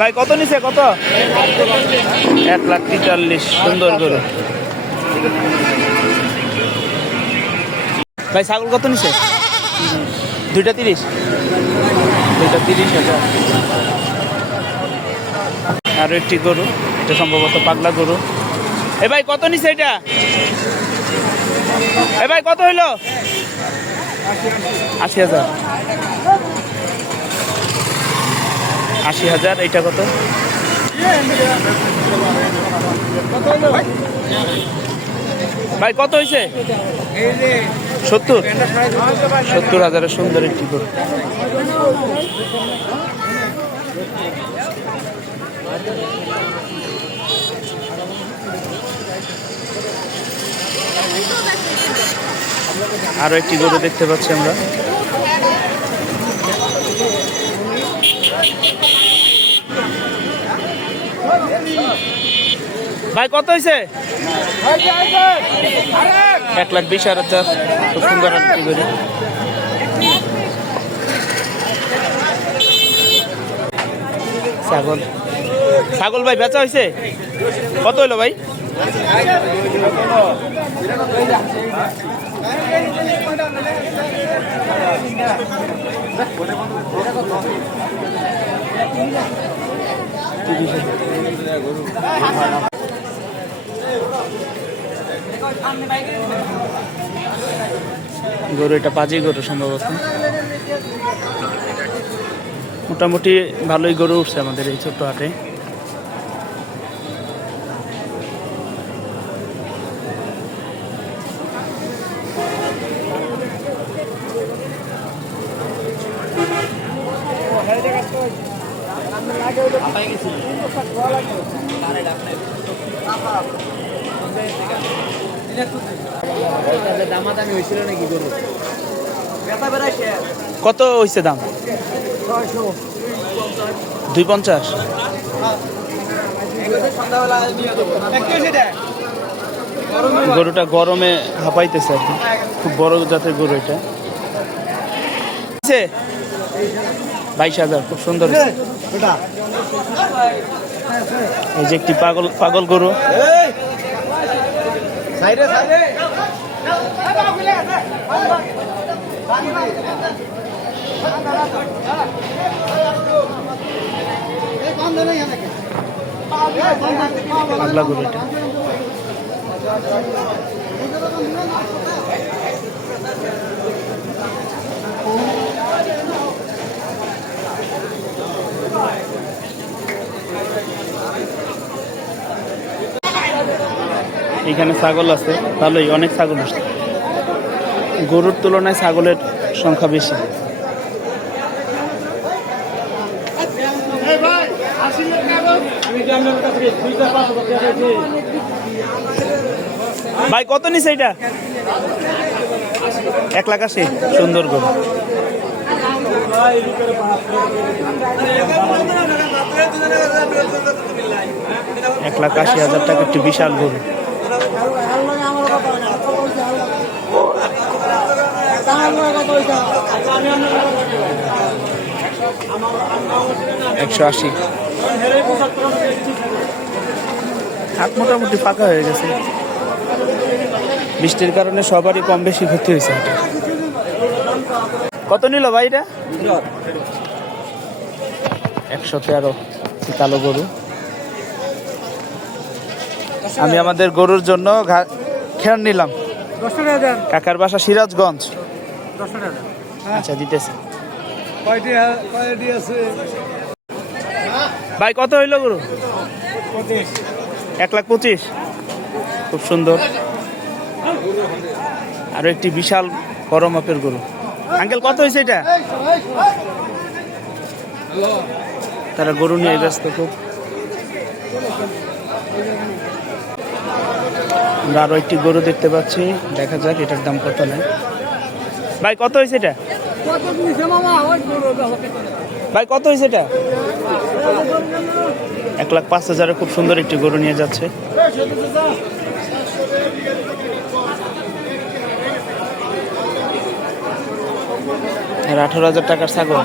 ভাই কত নিছে কত? 1,43,000 সুন্দর গরু। ভাই ছাগল কত নিছে? দুইটা 30, দুইটা 30,000। আর একটি গরু, এটা সম্ভবত পাগলা গরু। এ ভাই কত নিছে এটা? এ ভাই কত হইলো? 80,000। 80,000। এইটা কত? ভাই কত হয়েছে? 70,000 সুন্দর একটি গরু। আরো একটি গরু দেখতে পাচ্ছি আমরা। ভাই কত হয়েছে? 1,20,000। খুব সুন্দর একটি গরু। ছাগল, ছাগল ভাই বেচা হয়েছে? কত হইলো ভাই? গরু এটা পাজি গরু সম্ভবত। মোটামুটি ভালোই গরু উঠছে আমাদের এই ছোট্ট হাটে। কত হয়েছে দাম? 250। গরুটা গরমে হাঁপাইতেছে আর কি, খুব বড় জাতের গরু এটা। 22,000। খুব সুন্দর। এই যে একটি পাগল গরু। পাগলা গরু এটা। এখানে ছাগল আছে ভালোই, অনেক ছাগল আসছে। গরুর তুলনায় ছাগলের সংখ্যা বেশি। ভাই কত নিছে এটা? 1,80,000। সুন্দর গরু। $1,80,000 একটি বিশাল গরু। $180। হাট মোটামুটি ফাঁকা হয়ে গেছে, বৃষ্টির কারণে সবারই কম বেশি ক্ষতি হয়েছে হাটে। কত নিল ভাই এটা? 113। কালো গরু। আমি আমাদের গরুর জন্য খেয়ার নিলাম। কাকার বাসা সিরাজগঞ্জ। আচ্ছা দিতেছে। ভাই কত হইলো গরু? 1,25,000। খুব সুন্দর। আর একটি বিশাল বড় মাপের গরু। আঙ্কেল কত হয়েছে এটা? তারা গরু নিয়ে ব্যস্ত খুব। আমরা আরো একটি গরু দেখতে পাচ্ছি, দেখা যাক এটার দাম কত নেয়। ভাই কত হয়েছে এটা? ভাই কত হয়েছে এটা? 1,05,000। খুব সুন্দর একটি গরু নিয়ে যাচ্ছে। আর 18,000 টাকার ছাগল।